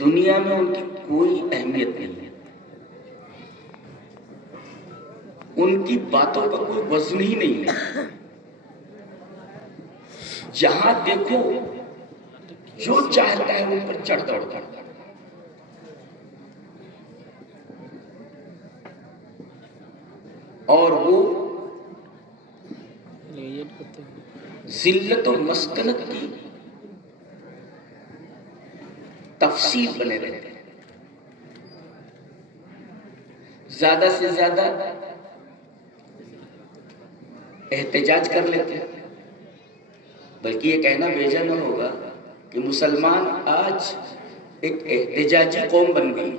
دنیا میں ان کی کوئی اہمیت نہیں ہے، ان کی باتوں کا کوئی وزن ہی نہیں ہے۔ جہاں دیکھو جو چاہتا ہے ان پر چڑھ دوڑ کرتا ہے، اور وہ ذلت و مسکنت کی تفصیل بنے رہتے ہیں۔ زیادہ سے زیادہ احتجاج کر لیتے ہیں، بلکہ یہ کہنا بیجا نہ ہوگا کہ مسلمان آج ایک احتجاجی قوم بن گئی۔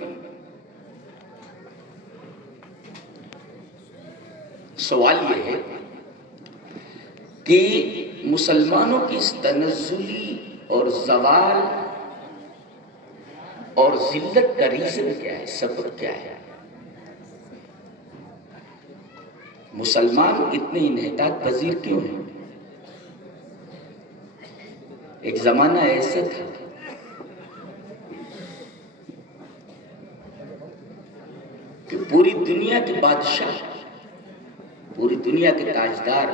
سوال یہ ہے کہ مسلمانوں کی اس تنزلی اور زوال اور ذلت کا ریزن کیا ہے، سبب کیا ہے؟ مسلمان اتنے انحطاط پذیر کیوں ہیں؟ ایک زمانہ ایسا تھا کہ پوری دنیا کے بادشاہ، پوری دنیا کے تاجدار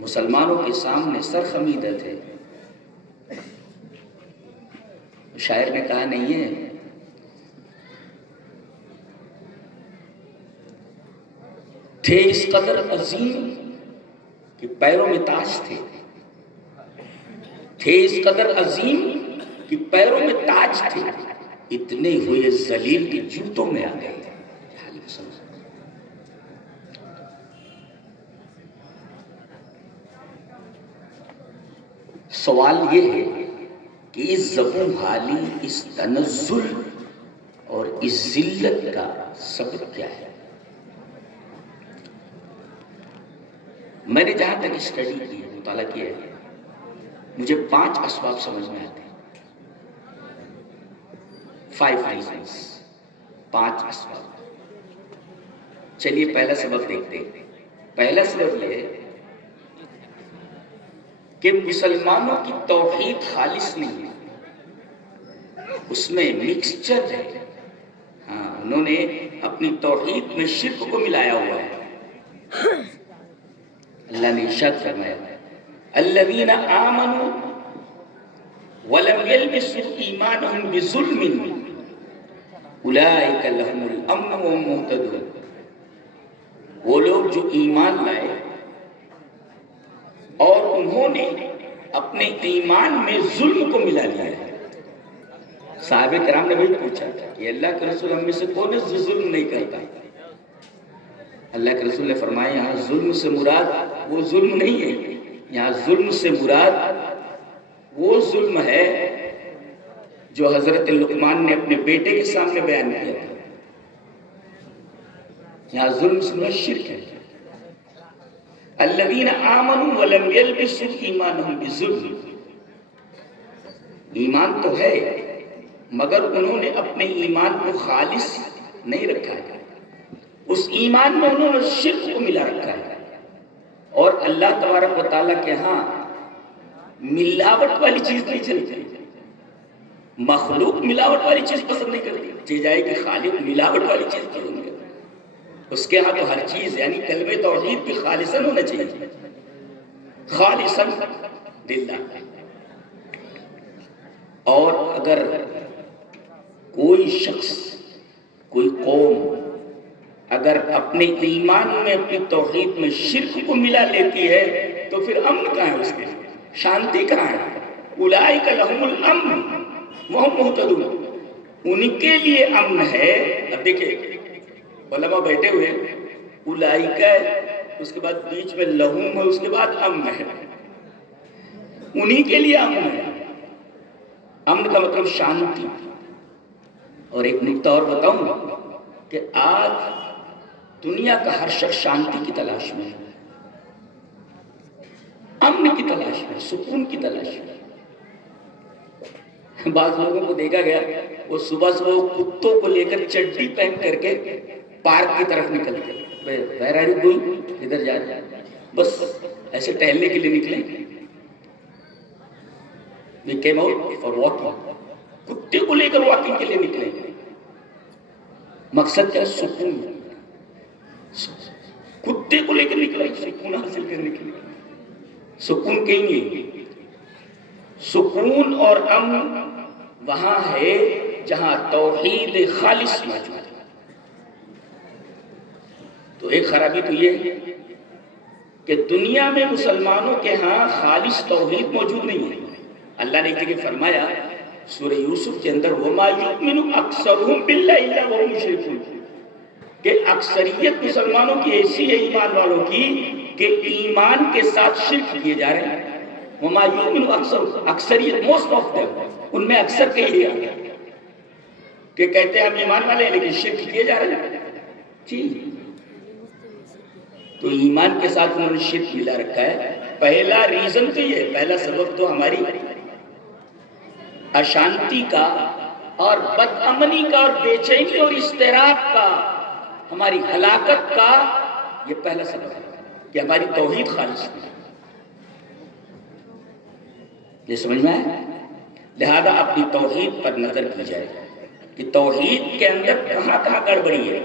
مسلمانوں کے سامنے سر خمیدہ تھے۔ شاعر نے کہا نہیں ہے تھے اس قدر عظیم کہ پیروں میں تاج تھے اس قدر عظیم کہ پیروں میں تاج تھے، اتنے ہوئے ذلیل کے جوتوں میں آ گئے۔ سوال یہ ہے کہ اس زبوں حالی، اس تنزل اور اس ذلت کا سبب کیا ہے؟ میں نے جہاں تک اسٹڈی کی ہے، مطالعہ کیا ہے، مجھے 5 اسباب سمجھ میں آتے ہیں۔ 5 reasons، 5 اسباب۔ چلیے پہلا سبب دیکھتے ہیں۔ پہلا سبب یہ ہے کہ مسلمانوں کی توحید خالص نہیں ہے، اس میں مکسچر ہے۔ ہاں، انہوں نے اپنی توحید میں شرک کو ملایا ہوا ہے۔ اللہ نے ارشاد فرمایا الذین آمنوا ولم یلبسوا ایمانهم بظلم اولئک لهم الامن وهم مہتدون۔ وہ لوگ جو ایمان لائے اور انہوں نے اپنے ایمان میں ظلم کو ملا لیا ہے۔ صحابہ کرام نے وہی پوچھا کہ اللہ کے رسول ہم میں سے کون ہے جو ظلم نہیں کرتا؟ اللہ کے رسول نے فرمایا یہاں ظلم سے مراد وہ ظلم نہیں ہے، یہاں ظلم سے مراد وہ ظلم ہے جو حضرت لقمان نے اپنے بیٹے کے سامنے بیان کیا تھا۔ یہاں ظلم سے مراد شرک ہے۔ الذین آمنوا ولم یلبسوا ایمانهم بظلم، ایمان تو ہے مگر انہوں نے اپنے ایمان کو خالص نہیں رکھا ہے، اس ایمان میں انہوں نے شرک کو ملا رکھا ہے۔ اور اللہ تبارک و تعالیٰ کے ہاں ملاوٹ والی چیز نہیں چلتی، مخلوق ملاوٹ والی چیز پسند نہیں کرتی، چاہے جائے کہ خالق ملاوٹ والی چیز پسند کرتی۔ اس کے ہاں تو ہر چیز یعنی کلمہ توحید بھی خالصاً ہونا چاہیے، خالصاً للہ۔ اور اگر کوئی شخص، کوئی قوم اگر اپنے ایمان میں، اپنی توحید میں شرک کو ملا لیتی ہے تو پھر امن کہاں ہے؟ اس کے شانتی کہاں ہے؟ اولئک لہم الامن وہم مہتدون، ان کے لیے امن ہے۔ اب دیکھیں علماء بیٹھے ہوئے، اولئک ہے، اس کے بعد بیچ میں لہم ہے، اس کے بعد امن ہے، انہی کے لیے امن ہے۔ امن کا مطلب شانتی۔ اور ایک نکتہ اور بتاؤں کہ آج دنیا کا ہر شخص شانتی کی تلاش میں ہے، امن کی تلاش میں، سکون کی تلاش میں۔ بعض لوگوں کو دیکھا گیا وہ صبح صبح کتوں کو لے کر چڈی پہن کر کے پارک کی طرف نکلتے، ویئر آر یو گوئنگ، ادھر جا رہے ہیں، بس ایسے ٹہلنے کے لیے نکلے۔ We came out for walking. کتے کو لے کر واکنگ کے لیے نکلے، مقصد کیا؟ سکون. کتے کو لے کر نکلے سکون حاصل کرنے کے لیے. سکون کہیں گے، سکون اور امن وہاں ہے جہاں توحید خالص موجود ہے. تو ایک خرابی تو یہ ہے کہ دنیا میں مسلمانوں کے ہاں خالص توحید موجود نہیں ہے. اللہ نے ایک جگہ فرمایا سورہ یوسف کے اندر وَمَا يُؤْمِنُ أَكْثَرُهُمْ بِاللَّهِ إِلَّا وَهُمْ مُشْرِكُونَ، کہ اکثریت مسلمانوں کی ایسی ہے ایمان والوں کی کہ ایمان کے ساتھ شرک کیے جا رہے ہیں. وَمَا يُؤْمِنُ أَكْثَرُهُمْ، اکثریت موسٹ آف دیم، ان میں اکثر کے ہی آگے کہ کہتے ہیں ہم ایمان والے ہیں لیکن شرک کیے جا رہے ہیں. جی تو ایمان کے ساتھ انہوں نے شرک ملا رکھا ہے. پہلا ریزن تو یہ ہے، پہلا سبب تو ہماری اشانتی کا اور بد امنی کا اور بے چینی اور اضطراب کا، ہماری ہلاکت کا یہ پہلا سبب ہے کہ ہماری توحید خالص نہیں. یہ سمجھ میں ہے؟ لہذا اپنی توحید پر نظر کی جائے کہ توحید کے اندر کہاں کہاں گڑبڑی ہے،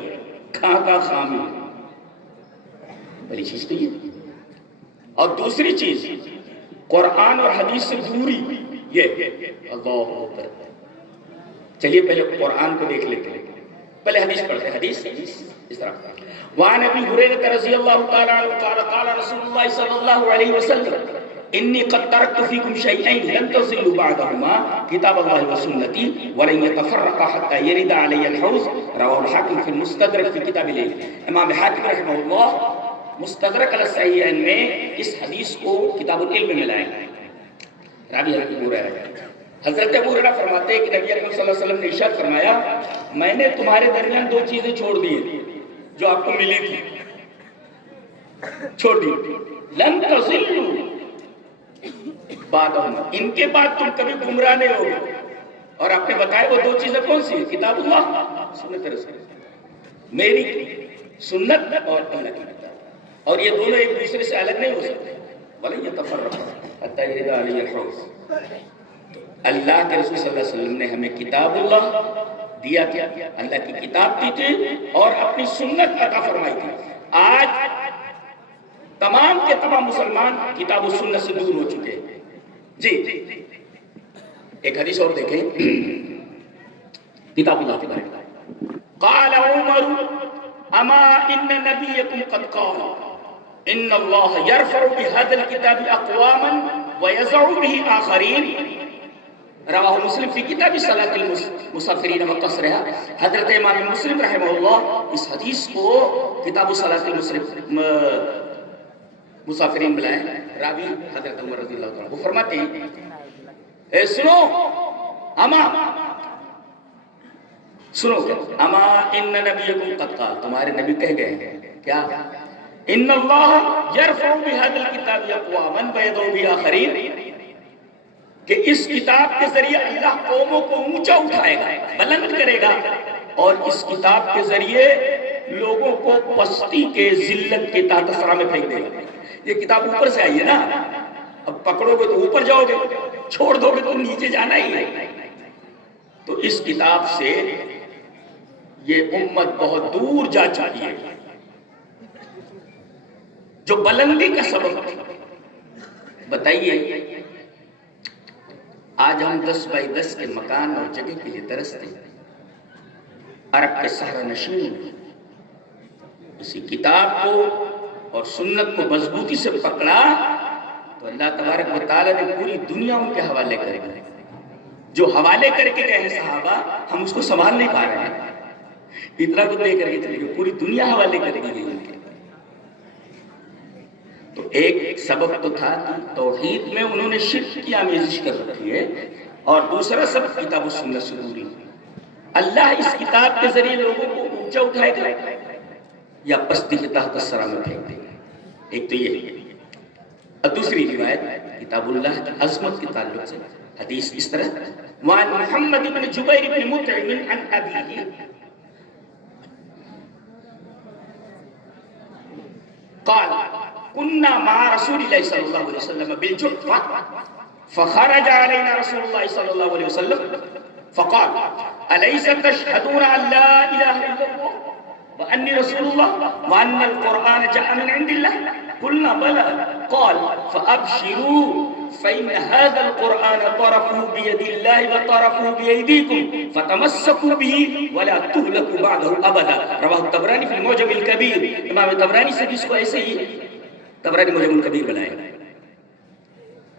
کہاں کہاں خامی ہے. پہلی چیز تو یہ. اور دوسری چیز قرآن اور حدیث سے دوری. یہ اللہ اکبر. چلیے پہلے قرآن کو دیکھ لیتے ہیں، پہلے حدیث پڑھتے ہیں. حدیث اس طرح وعن ابی ہریرہ رضی اللہ تعالی عنہ قال قال رسول اللہ صلی اللہ علیہ وسلم انی قد ترکت فیکم شیئین لن تضلوا بعدہما کتاب اللہ وسنتی ولن یتفرقا حتی یرد علی الحوض. رواه الحاکم فی المستدرک فی کتاب العلم. امام حاکم رحمہ اللہ مستدرک علی الصحیحین میں اس حدیث کو کتاب العلم میں لائے. راوی حضرت ابو ہریرہ ہے. حضرت ابو ہریرہ فرماتے ہیں کہ نبی اکرم صلی اللہ علیہ وسلم نے ارشاد فرمایا میں نے تمہارے درمیان دو چیزیں چھوڑ دی جو آپ کو ملی تھی، چھوڑ دی. لن تضلوا بعدہما، ان کے بعد تم کبھی گمراہ نہیں ہوگے. اور آپ نے بتایا وہ دو چیزیں کون سی ہیں؟ کتاب اللہ، سنت رسول، میری سنت اور اللہ کی کتاب. اور یہ دونوں ایک دوسرے سے الگ نہیں ہو سکتے. وَلَن يَتَفَرَّقَا حَتَّى يَرِدَ عَلَيَّ الْحَوْض. اللہ کے رسول صلی اللہ علیہ وسلم نے ہمیں کتاب اللہ دیا کیا، اللہ کی کتاب دی تھی اور اپنی سنت عطا فرمائی تھی. آج تمام کے تمام مسلمان کتاب و سنت سے دور ہو چکے ہیں. جی ایک حدیث اور دیکھیں کتاب اللہ کے بارے میں. قال عمر اما ان نبیکم قد قال ان اللہ یرفع بهذا الكتاب اقواما ویضع به آخرین. رواہ مسلم فی کتاب صلاۃ المسافرین وقصرها. حضرت امام مسلم رحمہ اللہ اس حدیث کو کتاب صلاۃ مسافرین بلائے. راوی حضرت عمر رضی اللہ عنہ وہ فرماتے ہیں اے سنو اما سنو اما ان نبیکم قد قال، تمہارے نبی کہہ گئے ہیں کیا؟ ان اللہ یرفع بهذا الكتاب اقواما ویضع به آخرین، کہ اس کتاب کے ذریعے اللہ قوموں کو اونچا اٹھائے گا، بلند کرے گا، اور اس کتاب کے ذریعے لوگوں کو پستی کے ذلت کے تحت سرا میں پھینک دے گا. یہ کتاب اوپر سے آئی ہے نا، اب پکڑو گے تو اوپر جاؤ گے، چھوڑ دو گے تو نیچے جانا ہی ہے. تو اس کتاب سے یہ امت بہت دور جا چکی ہے جو بلندی کا سبب تھی. بتائیے آج ہم 10x10 کے مکان اور جگہ کے لیے ترستے ہیں. عرب کے صحرا نشین اسی کتاب کو اور سنت کو مضبوطی سے پکڑا تو اللہ تبارک و تعالیٰ نے پوری دنیا ان کے حوالے کر دی. جو حوالے کر کے گئے ہیں صحابہ ہم اس کو سنبھال نہیں پا رہے ہیں. اتنا تو دے کر کے چلے گئے، پوری دنیا حوالے کر دی گئی ان کے. تو ایک سبب تو تھا کہ توحید میں انہوں نے شرک کی آمیزش کر رکھی ہے، اور دوسرا سبب کتاب و سنت سے دوری. اللہ اس کتاب کے ذریعے لوگوں کو اونچا اٹھائے گا یا پستی کے تحت سرا میں پھینک دے گا. ایک تو یہ ہے. اور دوسری روایت کتاب اللہ کی عظمت کے تعلق سے حدیث اس طرح وعن محمد بن جبیر بن مطعم عن ابیہ قال كنا مع رسول الله صلى الله عليه وسلم بالجحفة فخرج علينا رسول الله صلى الله عليه وسلم فقال أليس تشهدون أن لا إله إلا الله وأني رسول الله وأن القرآن جاء من عند الله؟ قلنا بلى. قال فأبشروا فإن هذا القرآن طرفه بيد الله وطرفه بأيديكم فتمسكوا به ولا تهلكوا بعده أبدا. رواه الطبراني في المعجم الكبير. امام طبرانی سے جس کو ایسے ہی طبرانی معجم الکبیر بنایا.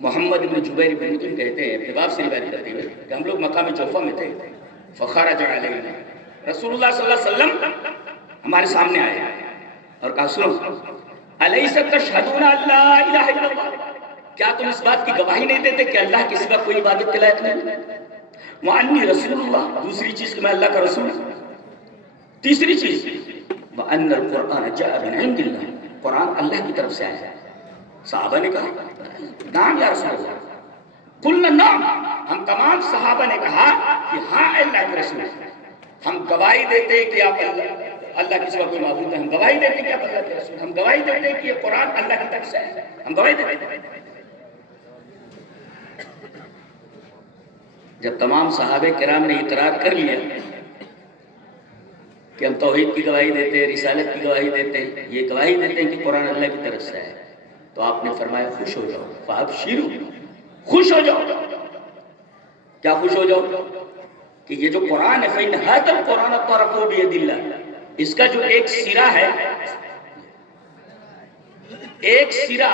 محمد بن جبیر بن مطعم کہتے ہیں اپنے باپ سے روایت کرتے ہوئے کہ ہم لوگ مقام جوفہ میں تھے. فخرج علینا رسول اللہ صلی اللہ علیہ وسلم ہمارے سامنے آئے اور کہا سنو الیس تشہدون ان لا الہ الا اللہ، کیا تم اس بات کی گواہی نہیں دیتے کہ اللہ کے سوا کوئی عبادت کے لائق نہیں؟ وانی رسول اللہ، دوسری چیز کہ میں اللہ کا رسول ہوں. تیسری چیز وان القرآن جاء من عند اللہ، قرآن اللہ کی طرف سے آیا ہے. صحابہ نے کہا نعم یا رسول اللہ. قلنا نعم، ہم تمام صحابہ نے کہا کہ ہاں اللہ کے رسول، ہم گواہی دیتے کہ آپ اللہ کے سوا کوئی معبود ہے، ہم گواہی دیتے کہ آپ اللہ کے رسول، ہم گواہی دیتے کہ یہ قرآن اللہ کی طرف سے ہے، ہم گواہی دیتے. جب تمام صحابہ کرام نے اقرار کر لیا کہ ہم توحید کی گواہی دیتے، رسالت کی گواہی دیتے، یہ گواہی دیتے ہیں کہ قرآن اللہ کی طرف سے ہے، تو آپ نے فرمایا خوش ہو جاؤ. فابشروا، خوش ہو جاؤ. کیا خوش ہو جاؤ؟ کہ یہ جو قرآن ہے فإن هذا القرآن طرفه بيد الله، اس کا جو ایک سرا ہے، ایک سرا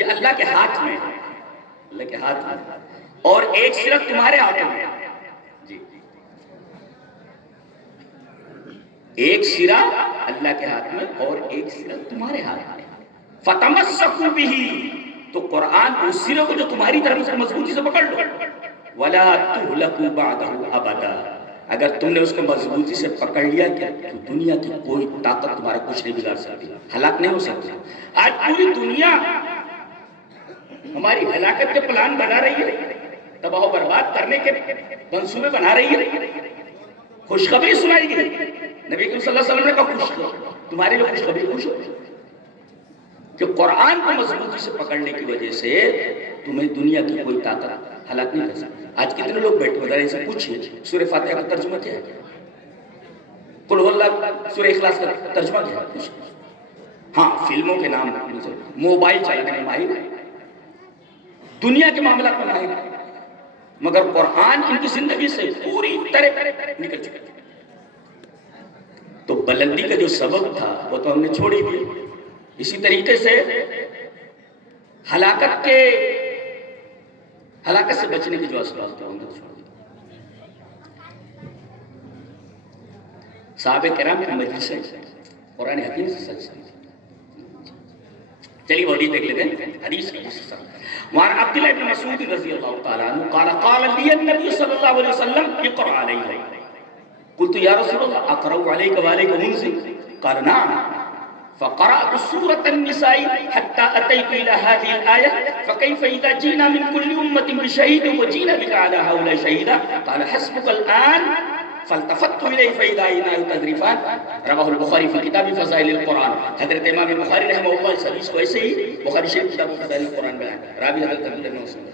یہ اللہ کے ہاتھ میں ہے، اللہ کے ہاتھ میں، اور ایک سرا تمہارے ہاتھ میں ہے. جی، ایک سرا اللہ کے ہاتھ میں اور ایک سرا تمہارے ہاتھ میں. فتمسکوا به، تو قرآن اس سرے کو جو تمہاری طرف سے مضبوطی سے پکڑ لو. ولا تهلكوا بعده ابدا، اگر تم نے اس کو مضبوطی سے پکڑ لیا کہ تو دنیا کی کوئی طاقت تمہارا کچھ نہیں بگاڑ سکتی، ہلاک نہیں ہو سکتی. آج پوری دنیا ہماری ہلاکت کے پلان بنا رہی ہے، تباہ و برباد کرنے کے منصوبے بنا رہی ہے. خوشخبری سنائی گئی، نبی کریم صلی اللہ علیہ وسلم نے کہا خوشخبری تمہارے لیے، خوشخبری خوش ہو کہ قرآن کو مضبوطی سے پکڑنے کی وجہ سے تمہیں دنیا کی کوئی طاقت ہلاک نہیں کر سکتی. آج کتنے لوگ بیٹھے ہوئے سے پوچھئے سورہ فاتحہ کا ترجمہ کیا ہے؟ قل هو اللہ، سورہ اخلاص کا ترجمہ کیا ہے؟ ہاں فلموں کے نام، موبائل چلانے میں ماہر ہے، دنیا کے معاملات میں ماہر ہے، مگر قرآن ان کی زندگی سے پوری طرح نکل چکا. تو بلندی کا جو سبب تھا وہ تو ہم نے چھوڑ ہی دیا. اسی طریقے سے ہلاکت سے بچنے کی جو اسباب تھا انہوں نے چھوڑ دیا. صحابہ کرام کی مجلس ہے قرآن حکیم سے سچ سمجھ. چلیے وہ حدیث دیکھ لیتے ہیں. حدیث وعن عبد الله بن مسعود رضی اللہ تعالی عنہ قال قال لي النبي صلی اللہ علیہ وسلم اقرأ علیہ. قلت یا رسول اللہ اقرأ علیک وعلیک منزل؟ قال نعم. فقرأت سورة النساء حتى أتيت إلى هذه الآية فكيف إذا جئنا من كل أمة بشهيد وجئنا بك على هؤلاء شهيدا؟ قال حسبك الآن. فالتفت إليه فإذا عيناه تذرفان. رواه البخاری في کتاب فضائل القرآن. حضرت امام بخاری رحمہ اللہ اس حدیث کو ایسے ہی بخاری شریف کتاب فضائل القرآن میں آیا. راوی حضرت عبداللہ بن مسعود.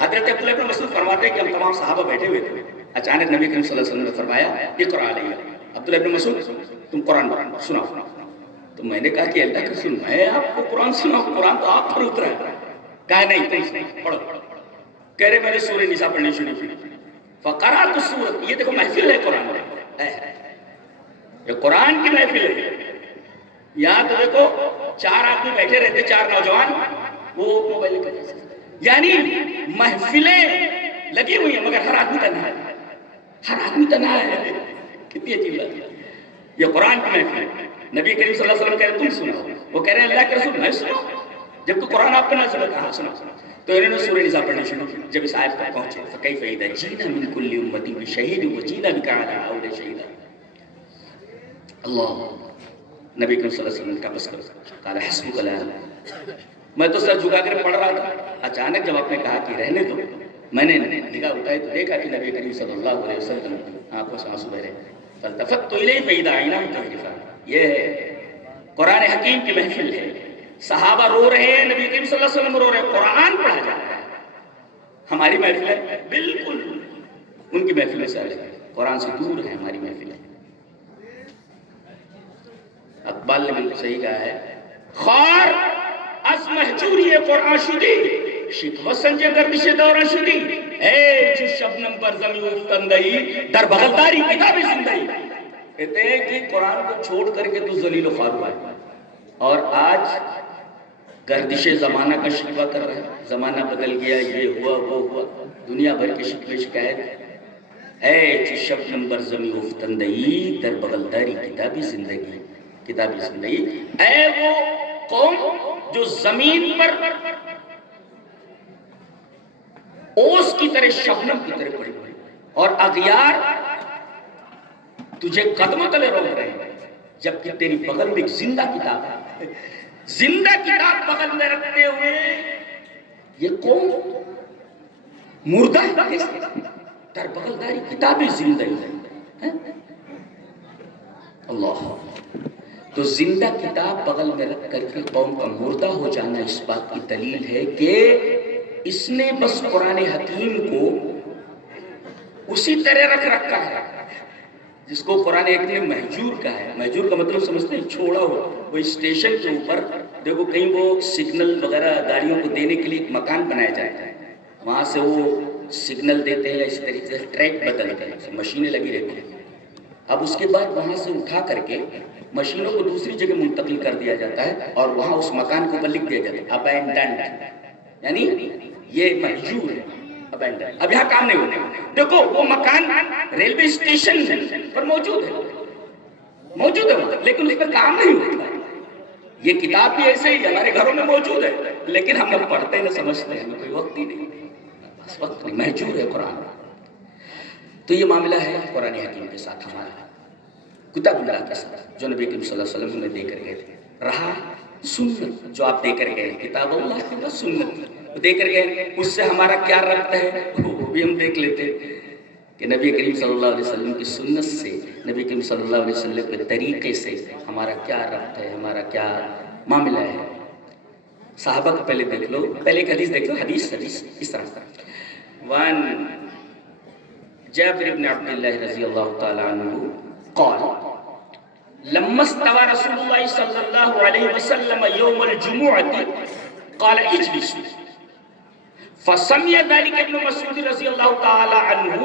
حضرت عبداللہ بن مسعود فرماتے ہیں کہ ہم تمام صحابہ بیٹھے ہوئے تھے، اچانک نبی کریم صلی اللہ علیہ وسلم نے فرمایا اقرأ علیہ. عبداللہ بن مسعود تم قرآن سناؤ. تو میں نے کہا کہ اللہ کا رسول میں آپ کو قرآن سناؤں؟ قرآن تو آپ پر اترا ہے. کہا نہیں تم سناؤ، پڑھو. کہہ رہے میں نے سورہ نساء پڑھنی شروع کی. فقرأت السورۃ، یہ دیکھو محفل ہے قرآن میں، یہ قرآن کی محفل ہے. یہاں تو دیکھو چار آدمی بیٹھے رہتے، چار نوجوان، وہ موبائل لے کر، یعنی محفلیں لگی ہوئی ہیں مگر ہر آدمی تنہا ہے، ہر آدمی تنہا ہے. کتنی عجیب بات ہے. یہ قرآن کی محفل ہے. نبی کریم صلی اللہ علیہ وسلم کہہ رہے تم سناؤ، وہ کہہ رہے ہیں اللہ کے رسول میں سناؤ. جب تو قرآن آپ پہ نازل ہوتا ہے سناؤ. تو انہوں نے سورہ نساء پڑھنا شروع کی. جب اس آیت پر پہنچے فکیف اذا جئنا من کل امة بشہید وجئنا بک علی ہؤلاء شہیدا. اللہ، نبی کریم صلی اللہ علیہ وسلم کا بس کرو. قال حسبک الآن. میں تو سر جھکا کر پڑھ رہا تھا، اچانک جب آپ نے کہا کہ رہنے دو، میں نے نگاہ اٹھائی تو دیکھا کہ نبی کریم صلی اللہ علیہ وسلم آنکھوں سے آنسو بہ رہے. فالتفت الیہ فاذا عیناہ تذرفان. یہ قرآن حکیم کی محفل ہے. صحابہ رو رہے ہیں، نبی کریم صلی اللہ علیہ وسلم رو رہے ہیں، قرآن پڑھا جا رہا ہے. ہماری محفل ہے بالکل ان کی محفلوں سے الگ ہے، قرآن سے دور ہے ہماری محفلیں۔ اقبال نے بالکل صحیح کہا ہے، خار از محجوری قرآن شدی شکوہ سنجے گردش دوران شدی، اے چو شبنم پر زمین افتندئی در بغلداری کتاب زندگی۔ کہتے ہیں کہ قرآن کو چھوڑ کر کے تو ذلیل و خوار ہوا ہے، اور آج گردش زمانہ کا شکوہ کر رہا ہے، زمانہ بدل گیا، یہ ہوا وہ ہوا، دنیا بھر کے شکوے شکایت۔ اے چو شبنم پر زمین افتندئی در بغلداری کتابی زندگی، کتابی زندگی، اے وہ قوم جو زمین پر اوس کی طرح شبنم کی طرح پڑی ہوئی، اور اغیار تجھے قدموں تلے روک رہے ہیں، جبکہ تیری بغل میں ایک زندہ کتاب ہے۔ زندہ کتاب بغل میں رکھتے ہوئے یہ قوم مردہ کیسے؟ در بغلداری کتاب زندگی ہے۔ اللہ، تو زندہ کتاب بغل میں رکھ کر کے قوم کا مردہ ہو جانا اس بات کی دلیل ہے کہ اس نے بس قرآن حکیم کو اسی طرح رکھ رکھا ہے جس کو قرآن ایک نے محجور کہا ہے۔ محجور کا مطلب سمجھتے ہیں؟ چھوڑا ہوا۔ وہ اسٹیشن کے اوپر دیکھو کہیں وہ سگنل وغیرہ گاڑیوں کو دینے کے لیے ایک مکان بنایا جاتا ہے، وہاں سے وہ سگنل دیتے ہیں یا اس طریقے سے ٹریک بدلتے ہیں، مشینیں لگی رہتی ہیں۔ اب اس کے بعد وہاں سے اٹھا کر کے مشینوں کو دوسری جگہ منتقل کر دیا جاتا ہے، اور وہاں اس مکان کے اوپر لکھ دیا جاتا ہے ابینڈنڈ، یعنی یہ محجور ہے، ابینڈنڈ، اب یہاں کام نہیں ہوتا۔ دیکھو وہ مکان ریلوے اسٹیشن پر موجود ہے وہاں، لیکن اس پر کام نہیں ہوتا۔ یہ کتاب بھی ایسے ہی ہمارے گھروں میں موجود ہے، لیکن ہم لوگ پڑھتے نہ سمجھتے ہیں، کوئی وقت ہی نہیں، بس وقت نہیں، محجور ہے قرآن۔ تو یہ معاملہ ہے قرآن حکیم کے ساتھ، ہمارا کتاب اللہ کے ساتھ جو نبی کریم صلی اللہ علیہ وسلم نے دے کر گئے تھے۔ رہا سنت جو آپ دے کر گئے، کتاب اللہ کے بعد سنت دے کر گئے، اس سے ہمارا کیا ربط ہے وہ بھی ہم دیکھ لیتے کہ نبی کریم صلی اللہ علیہ وسلم کی سنت سے، نبی کریم صلی اللہ علیہ وسلم کے طریقے سے ہمارا کیا ربط ہے، ہمارا کیا معاملہ ہے۔ صحابہ کا پہلے دیکھ لو، پہلے ایک حدیث دیکھ لو، حدیث اس طرح وان جابر بن عبد اللہ رضی اللہ تعالی عنہ قال لما استوى رسول الله صلى الله عليه وسلم يوم الجمعة قال اجلسوا، فسمع ذلك ابن مسعود رضی اللہ تعالی عنہ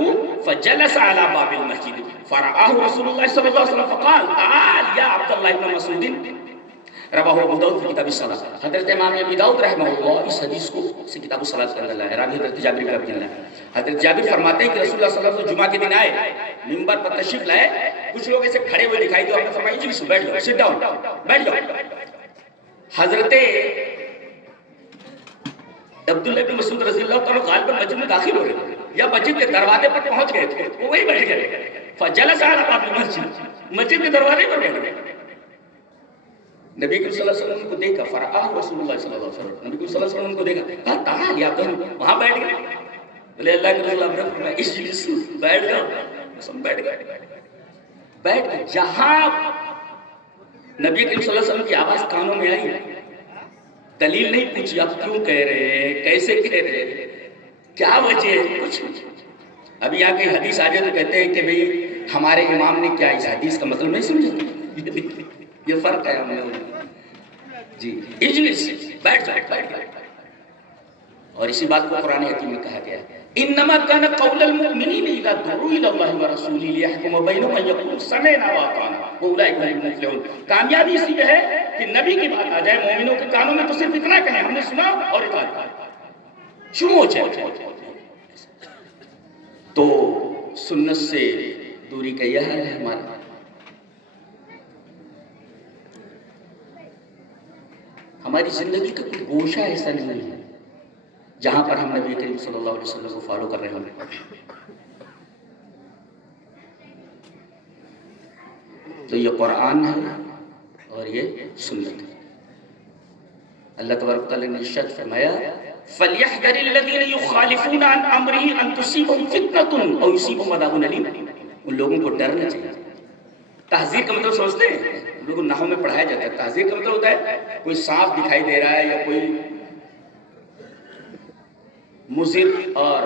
فجلس على باب المسجد فرآه رسول الله صلی اللہ علیہ وسلم فقال تعال یا عبد اللہ ابن مسعود، رواہ ابو داؤد فی کتاب الصلاۃ۔ حضرت امام ابی داؤد رحمہ اللہ اس حدیث کو سے کتاب الصلاۃ کے اندر لایا ہے، راوی حضرت جابر بن عبد اللہ۔ حضرت جابر فرماتے ہیں کہ رسول اللہ صلی اللہ علیہ وسلم جمعہ کے دن آئے، منبر پر تشریف لائے، کچھ لوگ ایسے کھڑے ہوئے دکھائی دو، آپ نے فرمایا جی بیٹھ جاؤ، سٹ ڈاؤن، بیٹھ جاؤ۔ حضرت عبداللہ بن مسعود رضی اللہ تعالیٰ غالباً مسجد میں داخل ہو رہے تھے یا مسجد کے دروازے پر پہنچ گئے تھے، وہ وہی بیٹھ گئے، فجلس علی باب المسجد، مسجد کے دروازے پر بیٹھ گئے۔ نبی کریم صلی اللہ علیہ وسلم کو دیکھا، فرآہ رسول اللہ صلی اللہ علیہ وسلم، نبی کریم صلی اللہ علیہ وسلم کو دیکھا، کہا تعال یا تو وہاں بیٹھ گئے، بولے اللہ کے رسول اللہ نے فرمایا اجلس، بیٹھ جاؤ، سب بیٹھ گئے۔ جہاں نبی کریم صلی اللہ علیہ وسلم کی آواز کانوں میں آئی، دلیل نہیں پوچھی آپ کیوں کہہ رہے ہیں، کیسے کہہ رہے ہیں، کیا وجہ ہے، کچھ نہیں۔ ابھی یہاں کی حدیث آ جائے تو کہتے ہیں کہ بھئی ہمارے امام نے کیا اس حدیث کا مطلب نہیں سمجھا، یہ فرق ہے ہم لوگوں جی، اجلس، بیٹھ جاؤ۔ اور اسی بات کو قرآن حکیم میں کہا گیا ہے انما کان قول المؤمنین اذا دعوا الى الله ورسوله ليحكم بينهم ان يقولوا سمعنا واطعنا واولئك هم المفلحون۔ کامیابی اسی میں ہے کہ نبی کی بات آ جائے مومنوں کے کانوں میں تو صرف اتنا کہیں ہم نے سنا اور اطاعت کی، کیوں ہو جائے؟ تو سنت سے دوری کا یہ حال ہے ہمارا۔ ہماری زندگی کا کوئی گوشہ ایسا نہیں ہے جہاں پر ہم نبی کریم صلی اللہ علیہ وسلم کو فالو کر رہے ہوں۔ تو یہ قرآن ہے اور یہ سنت ہے۔ اللہ تبارک تعالیٰ نے ارشاد فرمایا فَلْيَحْذَرِ الَّذِينَ يُخَالِفُونَ عَنْ أَمْرِهِ أَن تُصِيبَهُمْ فِتْنَةٌ أَوْ يُصِيبَهُمْ عَذَابٌ أَلِيمٌ۔ ان لوگوں کو ڈرنا چاہیے۔ تحذیر کا مطلب سمجھتے ہیں؟ لوگوں کو نحو میں پڑھایا جاتا ہے، تحذیر کا مطلب ہوتا ہے کوئی سانپ دکھائی دے رہا ہے یا کوئی مضر اور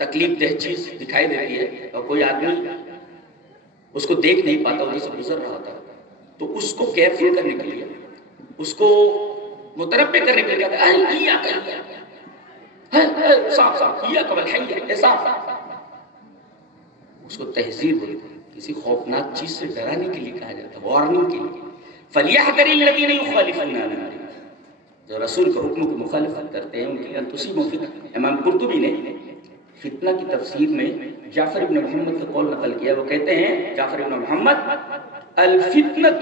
تکلیف دہ چیز دکھائی دیتی ہے اور کوئی آدمی اس کو دیکھ نہیں پاتا، ادھر سے گزر رہا ہوتا، تو اس کو کیئرفل کرنے کے لیے، اس کو متربع کرنے کے لیے کہتا ہے صاف صاف اس کو تہذیب کسی خوفناک چیز سے ڈرانے کے لیے کہا جاتا ہے، وارننگ کے لیے. فَلْيَحْذَرِ الَّذِينَ يُخَالِفُونَ عَنْ أَمْرِهِ، جو رسول کے حکموں کی مخالفت کرتے ہیں ان کے لیے تصیبہم فتنہ. امام قرطبی نے فتنہ کی تفسیر میں جعفر ابن محمد کا قول نقل کیا. وہ کہتے ہیں جعفر ابن محمد، الفتنة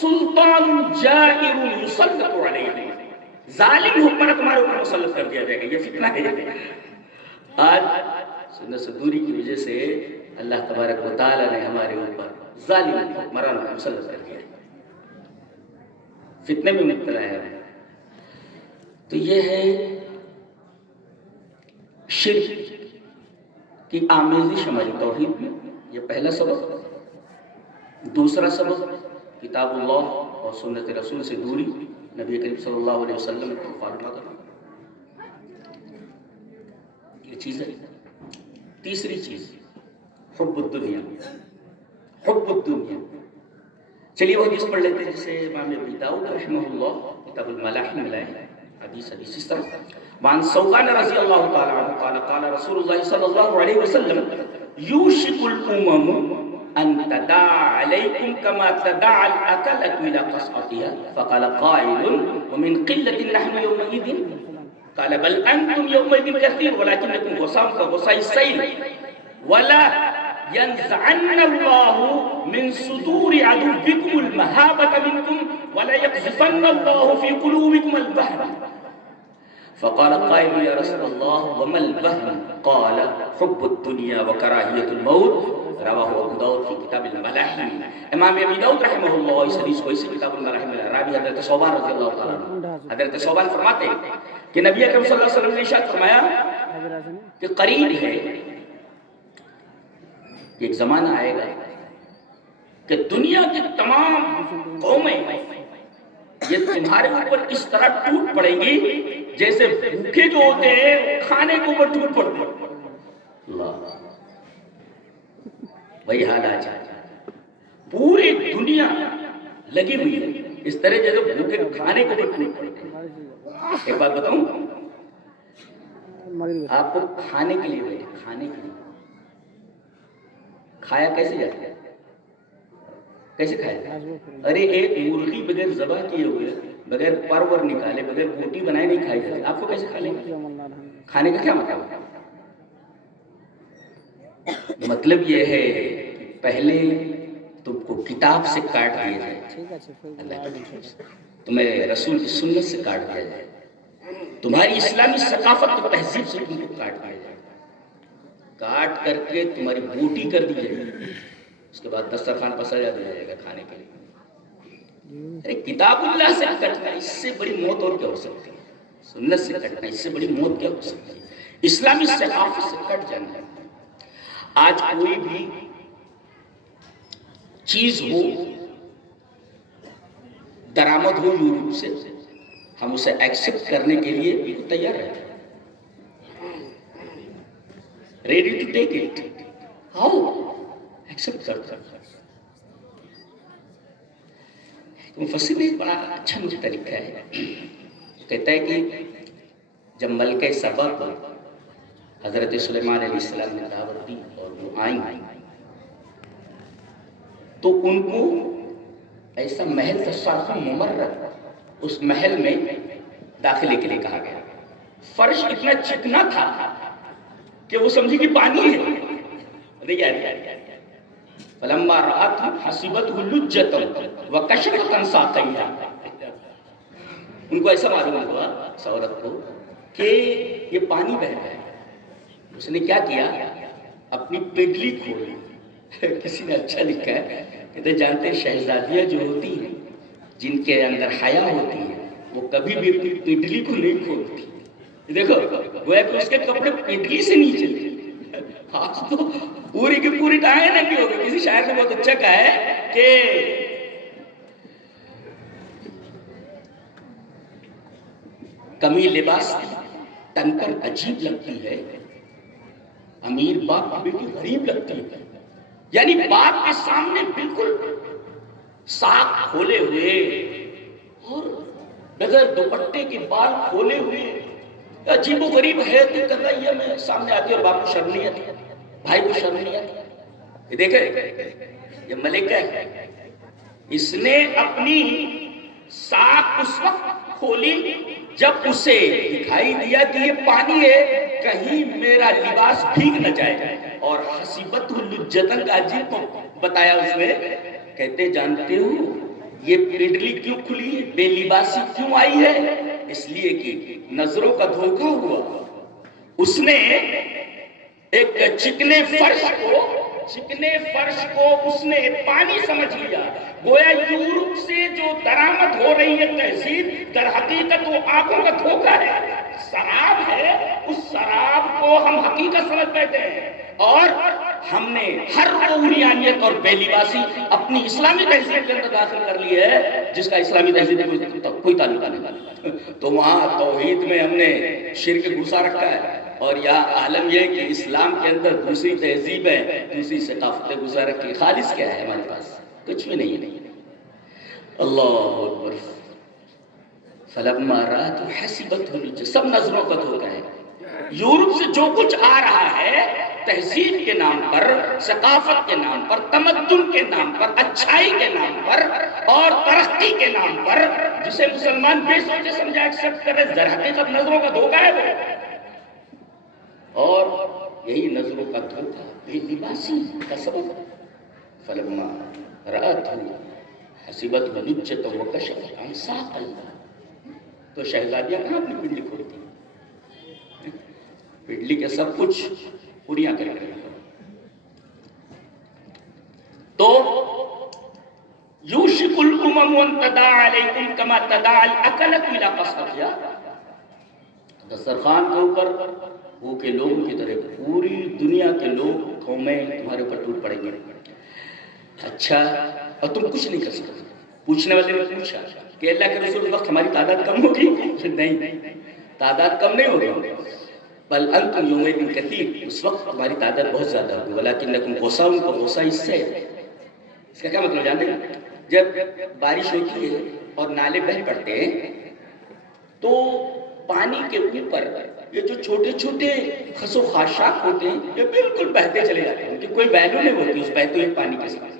سلطان جائر یسلط علیہ، ظالم حکمران تمہارے اوپر مسلط کر دیا جائے گا، یہ فتنہ ہے. آج سنت سے دوری کی وجہ سے اللہ تبارک و تعالی نے ہمارے اوپر ظالم حکمران کو مسلط کر دیا، فتنے میں مبتلا ہے. تو یہ ہے شرک کی آمیزش ہماری توحید میں، یہ پہلا سبب. دوسرا سبب کتاب اللہ اور سنت رسول سے دوری، نبی کریم صلی اللہ علیہ وسلم کو فالو نہ کرنا، یہ چیز ہے. تیسری چیز حب الدنیا، حب الدنیا. چلیے وہ حدیث پڑھ لیتے ہیں جسے امام ابی داؤد رحمہ اللہ کتاب الملاحم میں لائے ہیں. حدیث اس طرح، وعن ثوبان رضی اللہ تعالی عنہ قال قال رسول اللہ صلی اللہ علیہ وسلم یوشک الامم ان تداعى عليكم كما تداعى الأكلة إلى قصعتها. فقال قائل ومن قلة نحن يومئذ؟ قال بل أنتم يومئذ كثير ولكنكم غصام كغصاء السيل. ولا ينزعن الله من صدور عدوكم المهابة منكم ولا يقذفن الله في قلوبكم الوهن. فقال قائل يا رسول الله وما الوهن؟ قال حب الدنيا وكراهية الموت. رواہ ابو داؤد کی کتاب الملاحم. امام ابی داؤد رحمہ اللہ اس حدیث کو اسی کتاب الملاحم میں راوی حضرت ثوبان رضی اللہ تعالیٰ عنہ، حضرت ثوبان فرماتے ہیں کہ نبی اکرم صلی اللہ علیہ وسلم نے ارشاد فرمایا کہ قریب ہے کہ ایک زمانہ آئے گا کہ دنیا کی تمام قومیں یہ تمہارے اوپر اس طرح ٹوٹ پڑیں گی جیسے بھوکے جو ہوتے ہیں کھانے کے اوپر ٹوٹ پڑتے ہیں. اللہ، وہی حال آج پوری دنیا لگی ہوئی ہے اس طرح جیسے بھوکے کھانے کو بھی ٹوٹ پڑتے ہیں. ایک بات بتاؤں آپ کو، کھانے کے لیے بیٹھے، کھانے کے لیے کھایا کیسے جاتا ہے؟ کیسے کھایا جاتا ہے؟ ارے ایک مرغی بغیر ذبح کیے ہوئے، بغیر پرور نکالے، بغیر بوٹی بنائے نہیں کھائی جاتی. آپ کو کیسے کھا لیں گے؟ کھانے کا کیا مطلب ہے؟ مطلب یہ ہے کہ پہلے تم کو کتاب سے کاٹ دیا جائے، تمہیں رسول کی سنت سے کاٹ دیا جائے، تمہاری اسلامی ثقافت و تہذیب سے تم کو کاٹ دیا جائے، کاٹ کر کے تمہاری بوٹی کر دی جائے، اس کے بعد دسترخوان پر سجا دیا جائے گا کھانے کے لیے. کتاب اللہ سے کٹنا اس سے بڑی موت اور کیا ہو سکتی ہے؟ سنت سے کٹنا اس سے بڑی موت کیا ہو سکتی ہے؟ اسلامی ثقافت سے کٹ جانا. آج کوئی بھی چیز ہو، درآمد ہو یورپ سے، ہم اسے ایکسپٹ کرنے کے لیے تیار ہیں، ready to take it. How accept کرتا. مفسر نے بڑا اچھا مجھے طریقہ ہے، کہتا ہے کہ جب ملکہ سبا پر حضرت سلیمان علیہ السلام نے دعوت دی اور وہ آئیں تو ان کو ایسا محل تھا صاف ممرد، اس محل میں داخلے کے لیے کہا گیا. فرش اتنا چکنا تھا کہ وہ سمجھی کہ پانی ہے. فلما رأت حسبته لجة وكشفت عن ساقيها. ان کو ایسا معلوم ہوا اس عورت کو کہ یہ پانی بہ رہا ہے. اس نے کیا کیا؟ اپنی پگلی کھولی. کسی نے اچھا لکھا ہے، کہتے جانتے شہزادیاں جو ہوتی ہیں جن کے اندر حیا ہوتی ہے وہ کبھی بھی اپنی پگلی کو نہیں کھولتی. دیکھو وہ ہے کہ اس کے کپڑے پگلی سے نیچے تھے. آج تو پوری کی پوری ٹانگیں ننگی ہو گئی. کسی شاعر نے بہت اچھا کہا ہے کہ کمی لباس تن پر عجیب لگتی ہے امیر باپ کی بیٹی غریب لگتی ہے، یعنی باپ کے سامنے بالکل ساک کھولے ہوئے اور بغیر دوپٹے کے بال کھولے ہوئے، عجیب و غریب ہے تو کر رہی ہے، میں سامنے آتی اور باپ کو شرم نہیں آتی، بھائی کو شرم نہیں آتی. یہ دیکھیں یہ ملکہ ہے، اس نے اپنی ساکھ اس وقت کھولی جب اسے دکھائی دیا کہ یہ پانی ہے، کہیں میرا لباس بھیگ نہ جائے. اور حسیبت لجتن کا عجیب کو بتایا اس نے، کہتے جانتے ہو یہ پنڈلی کیوں کھلی ہے، بے لباسی کیوں آئی ہے؟ اس لیے کہ نظروں کا دھوکہ ہوا. اس نے ایک چکنے فرش کو اس نے پانی سمجھ لیا، گویا یورپ سے جو درآمد ہو رہی ہے تہذیب، در حقیقت وہ آنکھوں کا دھوکہ ہے، شراب ہے. اس شراب کو ہم حقیقت سمجھ بیٹھے ہیں اور ہم نے ہر عریانیت اور بے لباسی اپنی اسلامی تہذیب کے اندر داخل کر لی ہے، جس کا اسلامی تہذیب سے کوئی تعلق نہیں. تو وہاں توحید میں ہم نے شرک گھسا رکھا ہے، اور یہاں عالم یہ کہ اسلام کے اندر دوسری تہذیب ہے، دوسری ثقافتیں گزار رکھی. خالص کیا ہے ہمارے پاس؟ کچھ بھی نہیں. اللہ اکبر. فلما رأت حسبته لجة، سب نظروں کا دھوکہ ہے. یورپ سے جو کچھ آ رہا ہے تہذیب کے نام پر، ثقافت کے نام پر، تمدن کے نام پر، اچھائی کے نام پر اور ترقی کے نام پر، جسے مسلمان بے سوچے سمجھے ایکسپٹ کرے، در حقیقت نظروں کا دھوکہ ہے وہ. اور یہی نظروں کا دھوکہ بے لباسی کا سبب. فلما رأته حسبته لجة وكشفت عن ساقيها، تو شہزادیاں کہاں اپنی پنڈلی کھولتی، پنڈلی کے سب کچھ پوریاں کر رہی ہیں. تو یوشک الامم ان تداعی علیکم کما تداعی الاکلۃ الی قصعتھا، دسترخوان کے اوپر بھوکے لوگوں کی طرح پوری دنیا کے لوگ قومیں تمہارے اوپر ٹوٹ پڑیں گے. اچھا اور تم کچھ نہیں کر سکتے. پوچھنے والے نے پوچھا کہ اللہ کے رسول وقت ہماری تعداد کم ہوگی؟ نہیں، تعداد کم نہیں ہوگی، بل انتم یومئذ کثیر، اس وقت ہماری تعداد بہت زیادہ ہوگی. ولکنکم غصا، ان کو غصہ اس سے. اس کا کیا مطلب جانتے ہیں؟ جب بارش ہوتی ہے اور نالے بہہ پڑتے ہیں تو پانی کے اوپر یہ جو چھوٹے چھوٹے خس و خاشاک ہوتے ہیں یہ بالکل بہتے چلے جاتے ہیں، ان کی کوئی ویلیو نہیں ہوتی اس بہتے ہوئے پانی کے ساتھ.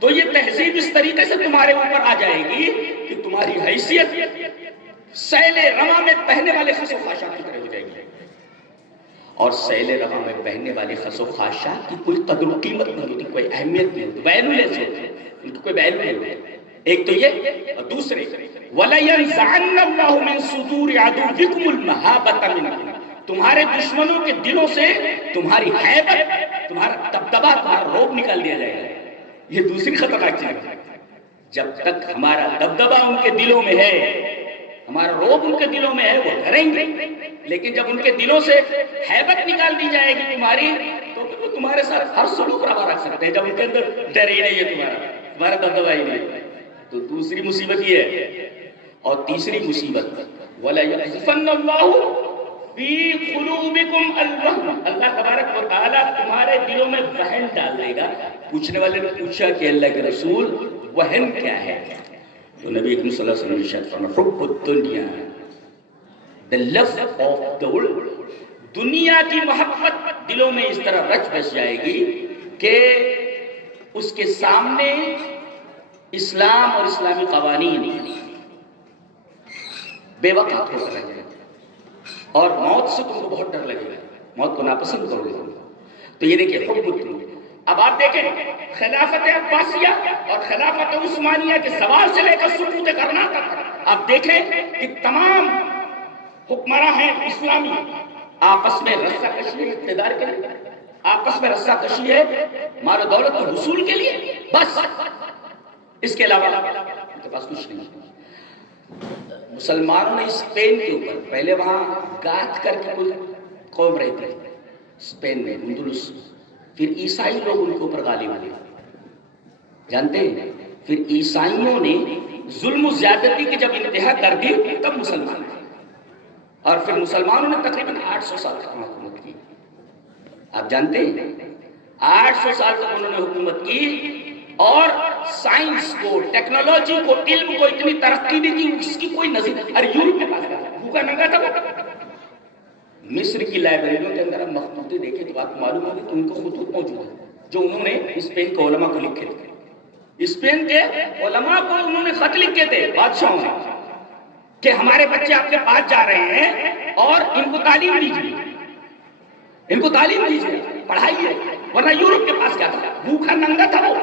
تو یہ تہذیب اس طریقے سے تمہارے اوپر آ جائے گی کہ تمہاری حیثیت سیل رواں میں بہنے والے خس و خاشاک کی طرح ہو جائے گی. اور سیل رواں میں بہنے والے خس و خاشاک کی کوئی قدر و قیمت نہیں ہوتی، کوئی اہمیت نہیں ہوتی، ویلیو لیس ہوتی، ان کی کوئی ویلیو نہیں ہوتی. ایک تو یہ، اور دوسرے وَلَيَنزَعَنَّ اللَّهُ مِن صُدُورِ عَدُوِّكُمُ الْمَهَابَةَ مِنْكُمْ، تمہارے دشمنوں کے دلوں سے تمہاری ہیبت، تمہارا دبدبہ، تمہارا رعب نکال دیا جائے گا. یہ دوسری خطرناک چیز ہے. جب تک ہمارا دبدبہ ان کے دلوں میں ہے، ہمارا رعب ان کے دلوں میں ہے، وہ ڈریں گے. لیکن جب ان کے دلوں سے ہیبت نکال دی جائے گی تمہاری، تو پھر وہ تمہارے ساتھ ہر سلوک روا رکھ سکتے ہیں. جب ان کے اندر ڈر ہی نہیں ہے، تمہارا دبدبہ ہی نہیں ہے. تو دوسری مصیبت یہ ہے. اور تیسری مصیبت وَلَيَقْذِفَنَّ اللَّهُ فِي قُلُوبِكُمْ الْوَهْنَ، اللہ تبارک و تعالیٰ تمہارے دلوں میں وہن ڈال دے گا. پوچھنے والے نے پوچھا کہ اللہ کے رسول وہن کیا ہے؟ تو نبی اکرم صلی اللہ علیہ وسلم نے ارشاد فرمایا حب الدنیا، the love of the world، دنیا کی محبت دلوں میں اس طرح رچ بس جائے گی کہ اس کے سامنے اسلام اور اسلامی قوانین بے وقت ہو کر رہ جائے، اور موت سے تم کو بہت ڈر لگے گا، موت کو ناپسند کرو گے. تو یہ دیکھیں حب الدنیا. اب آپ دیکھیں خلافت عباسیہ اور خلافت عثمانیہ کے زوال سے لے کر سقوط کرناٹک تک آپ دیکھیں کہ تمام حکمراں ہیں اسلامی آپس میں رسہ کشی ہے، اقتدار کے لیے آپس میں رسہ کشی ہے، مال و دولت کے حصول کے لیے، بس اس کے علاوہ ان کے پاس کچھ نہیں. مسلمانوں نے اسپین کے اوپر، پہلے وہاں گات کر کے کوئی قوم رہتی ہے اسپین میں، اندلس، پھر عیسائی لوگ ان کے اوپر غالب ہوئے، جانتے ہیں. پھر عیسائیوں نے ظلم و زیادتی کی جب انتہا کر دی تب مسلمان تھے، اور پھر مسلمانوں نے تقریباً 800 سال تک حکومت کی. آپ جانتے ہیں 800 سال تک انہوں نے حکومت کی اور سائنس کو، ٹیکنالوجی کو، علم کو اتنی ترقی دی تھی اس کی کوئی نظیر. ارے یورپ کے پاس بھوکا ننگا تھا وہ. مصر کی لائبریریوں کے اندر آپ مخطوطے دیکھیں تو آپ کو معلوم ہوگا کہ ان کو خطوط موجود ہیں جو انہوں نے اسپین کے علماء کو لکھے تھے. اسپین کے علماء کو انہوں نے خط لکھے تھے بادشاہوں نے کہ ہمارے بچے آپ کے پاس جا رہے ہیں اور ان کو تعلیم دیجیے، ان کو تعلیم دیجیے، پڑھائیے. ورنہ یورپ کے پاس کیا تھا؟ بھوکا ننگا تھا وہ.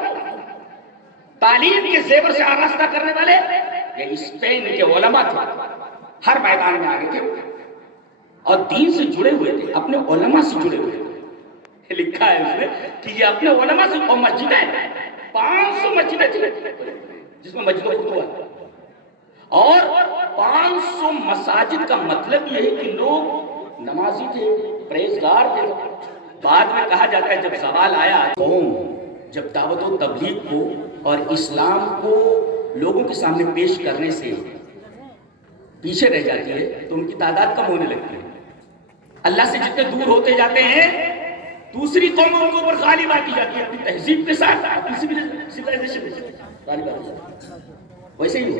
تعلیم کے زیور سے آراستہ کرنے والے یہ اسپین کے علماء تھے. ہر میدان میں آگے تھے اور دین سے جڑے ہوئے تھے، اپنے علماء سے جڑے ہوئے تھے. لکھا ہے اس میں کہ یہ اپنے علماء سے. اور مسجدیں 500 مسجدیں تھیں جس میں مسجدوں کو ہوا اور 500 مساجد کا مطلب یہ ہے کہ لوگ نمازی تھے، پرہیزگار تھے. بعد میں کہا جاتا ہے جب زوال آیا، قوم جب دعوت و تبلیغ کو اور اسلام کو لوگوں کے سامنے پیش کرنے سے پیچھے رہ جاتی ہے تو ان کی تعداد کم ہونے لگتی ہے. اللہ سے جتنے دور ہوتے جاتے ہیں دوسری قوموں کے اوپر غالب آتی جاتی ہے، اپنی تہذیب کے ساتھ، اپنی سویلائزیشن کے ساتھ غالب آتی جاتی ہے. ویسے ہی ہو.